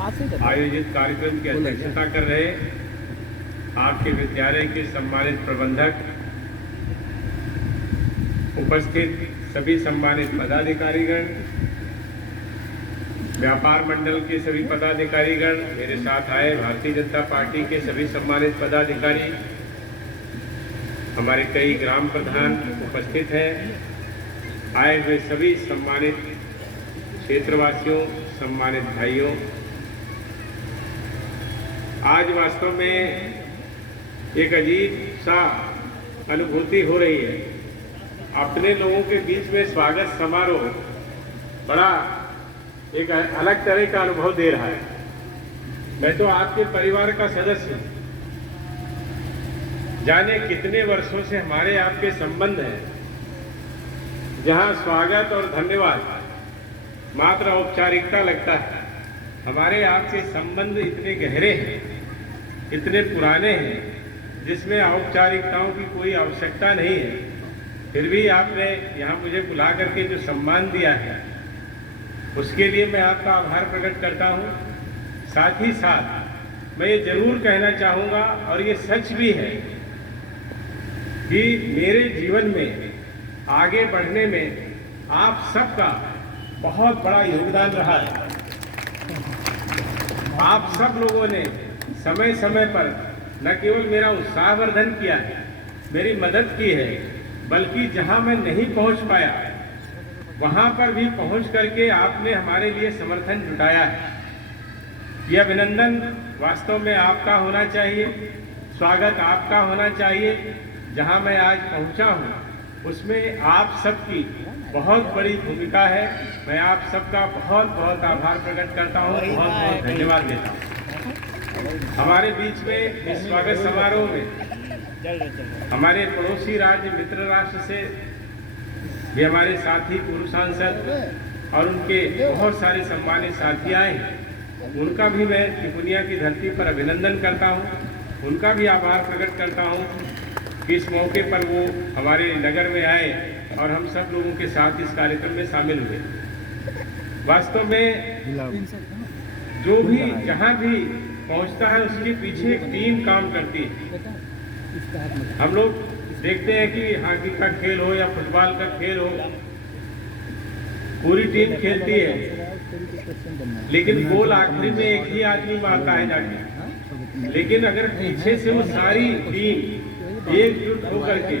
आयोजित कार्यक्रम की अध्यक्षता कर रहे आपके विद्यालय के सम्मानित प्रबंधक, उपस्थित सभी सम्मानित पदाधिकारीगण, व्यापार मंडल के सभी पदाधिकारीगण, मेरे साथ आए भारतीय जनता पार्टी के सभी सम्मानित पदाधिकारी, हमारे कई ग्राम प्रधान उपस्थित हैं, आए हुए सभी सम्मानित क्षेत्रवासियों, सम्मानित भाइयों, आज वास्तव में एक अजीब सा अनुभूति हो रही है। अपने लोगों के बीच में स्वागत समारोह बड़ा एक अलग तरह का अनुभव दे रहा है। मैं तो आपके परिवार का सदस्य हूं, जाने कितने वर्षों से हमारे आपके संबंध हैं, जहां स्वागत और धन्यवाद मात्र औपचारिकता लगता है। हमारे आपके संबंध इतने गहरे हैं, इतने पुराने हैं, जिसमें औपचारिकताओं की कोई आवश्यकता नहीं है। फिर भी आपने यहाँ मुझे बुला करके जो सम्मान दिया है, उसके लिए मैं आपका आभार प्रकट करता हूँ। साथ ही साथ मैं ये जरूर कहना चाहूँगा, और ये सच भी है, कि मेरे जीवन में आगे बढ़ने में आप सबका बहुत बड़ा योगदान रहा है। आप सब लोगों ने समय समय पर न केवल मेरा उत्साहवर्धन किया है, मेरी मदद की है, बल्कि जहां मैं नहीं पहुंच पाया वहां पर भी पहुंच करके आपने हमारे लिए समर्थन जुटाया है। यह अभिनंदन वास्तव में आपका होना चाहिए, स्वागत आपका होना चाहिए। जहां मैं आज पहुंचा हूं उसमें आप सबकी बहुत बड़ी भूमिका है। मैं आप सबका बहुत बहुत आभार प्रकट करता हूं, बहुत बहुत धन्यवाद देता हूं। हमारे बीच में इस स्वागत समारोह में हमारे पड़ोसी राज्य मित्र राष्ट्र से भी हमारे साथी पूर्व सांसद और उनके बहुत सारे सम्मानित साथी आए हैं। उनका भी मैं त्रिपुनिया की धरती पर अभिनंदन करता हूं, उनका भी आभार प्रकट करता हूं कि इस मौके पर वो हमारे नगर में आए और हम सब लोगों के साथ इस कार्यक्रम में शामिल हुए। वास्तव में जो भी जहां भी पहुंचता है उसके पीछे एक टीम काम करती है। हम लोग देखते हैं कि हॉकी का खेल हो या फुटबॉल का खेल हो, पूरी टीम खेलती है, लेकिन गोल आखिरी में एक ही आदमी मारता है जाके। लेकिन अगर पीछे से वो सारी टीम एकजुट होकर के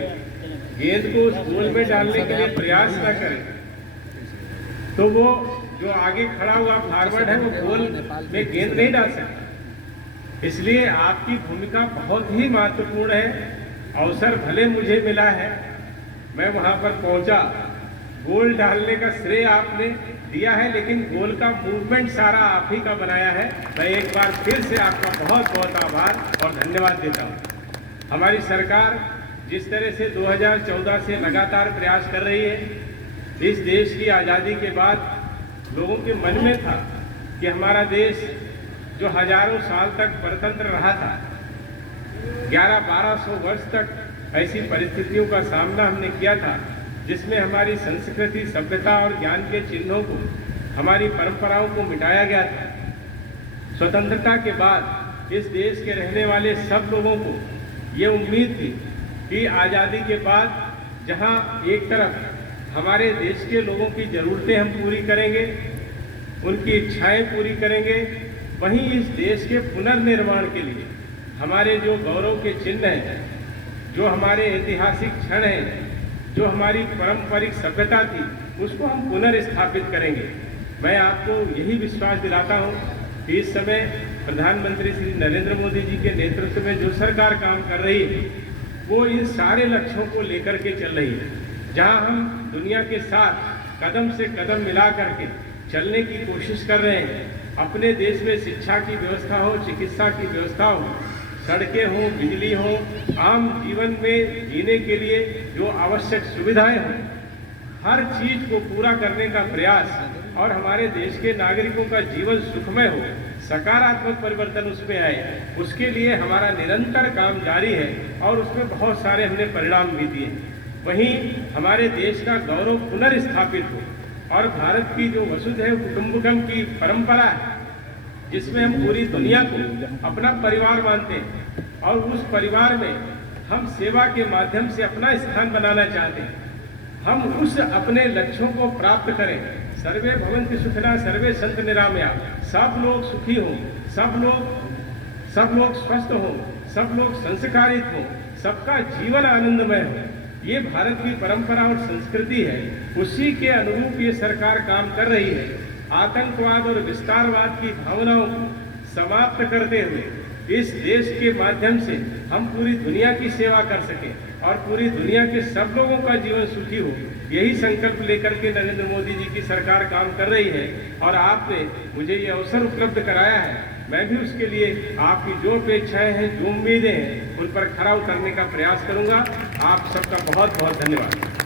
गेंद को उस गोल में डालने के लिए प्रयास न करे, तो वो जो आगे खड़ा हुआ फॉरवर्ड है वो गोल में गेंद नहीं डाल सकता। इसलिए आपकी भूमिका बहुत ही महत्वपूर्ण है। अवसर भले मुझे मिला है, मैं वहां पर पहुंचा, गोल डालने का श्रेय आपने दिया है, लेकिन गोल का मूवमेंट सारा आप ही का बनाया है। मैं एक बार फिर से आपका बहुत बहुत आभार और धन्यवाद देता हूं। हमारी सरकार जिस तरह से 2014 से लगातार प्रयास कर रही है, इस देश की आज़ादी के बाद लोगों के मन में था कि हमारा देश जो हजारों साल तक परतंत्र रहा था, 1100-1200 वर्ष तक ऐसी परिस्थितियों का सामना हमने किया था, जिसमें हमारी संस्कृति, सभ्यता और ज्ञान के चिन्हों को, हमारी परंपराओं को मिटाया गया था। स्वतंत्रता के बाद इस देश के रहने वाले सब लोगों को ये उम्मीद थी कि आज़ादी के बाद जहां एक तरफ हमारे देश के लोगों की ज़रूरतें हम पूरी करेंगे, उनकी इच्छाएं पूरी करेंगे, वहीं इस देश के पुनर्निर्माण के लिए हमारे जो गौरव के चिन्ह हैं, जो हमारे ऐतिहासिक क्षण हैं, जो हमारी पारंपरिक सभ्यता थी, उसको हम पुनर्स्थापित करेंगे। मैं आपको यही विश्वास दिलाता हूं कि इस समय प्रधानमंत्री श्री नरेंद्र मोदी जी के नेतृत्व में जो सरकार काम कर रही है, वो इन सारे लक्ष्यों को लेकर के चल रही है। जहां हम दुनिया के साथ कदम से कदम मिला करके चलने की कोशिश कर रहे हैं। अपने देश में शिक्षा की व्यवस्था हो, चिकित्सा की व्यवस्था हो, सड़कें हों, बिजली हो, आम जीवन में जीने के लिए जो आवश्यक सुविधाएं हों, हर चीज को पूरा करने का प्रयास और हमारे देश के नागरिकों का जीवन सुखमय हो, सकारात्मक परिवर्तन उसमें आए, उसके लिए हमारा निरंतर काम जारी है और उसमें बहुत सारे हमने परिणाम भी दिए। वहीं हमारे देश का गौरव पुनर्स्थापित हो और भारत की जो वसुधैव कुटुंबकम की परंपरा है, जिसमें हम पूरी दुनिया को अपना परिवार मानते हैं और उस परिवार में हम सेवा के माध्यम से अपना स्थान बनाना चाहते हैं। हम उस अपने लक्ष्यों को प्राप्त करें। सर्वे भवन्तु सुखिनः सर्वे सन्तु निरामया, सब लोग सुखी हों, सब लोग स्वस्थ हों, सब लोग संस्कारित हों, सबका जीवन आनंदमय हो। ये भारत की परंपरा और संस्कृति है। उसी के अनुरूप ये सरकार काम कर रही है। आतंकवाद और विस्तारवाद की भावनाओं को समाप्त करते हुए इस देश के माध्यम से हम पूरी दुनिया की सेवा कर सकें और पूरी दुनिया के सब लोगों का जीवन सुखी हो। यही संकल्प लेकर के नरेंद्र मोदी जी की सरकार काम कर रही है और आपने मुझे ये अवसर उपलब्ध कराया है। मैं भी उसके लिए आपकी जो अपेक्षाएं हैं, जो उम्मीदें हैं, उन पर खरा उतरने का प्रयास करूंगा। आप सबका बहुत बहुत धन्यवाद।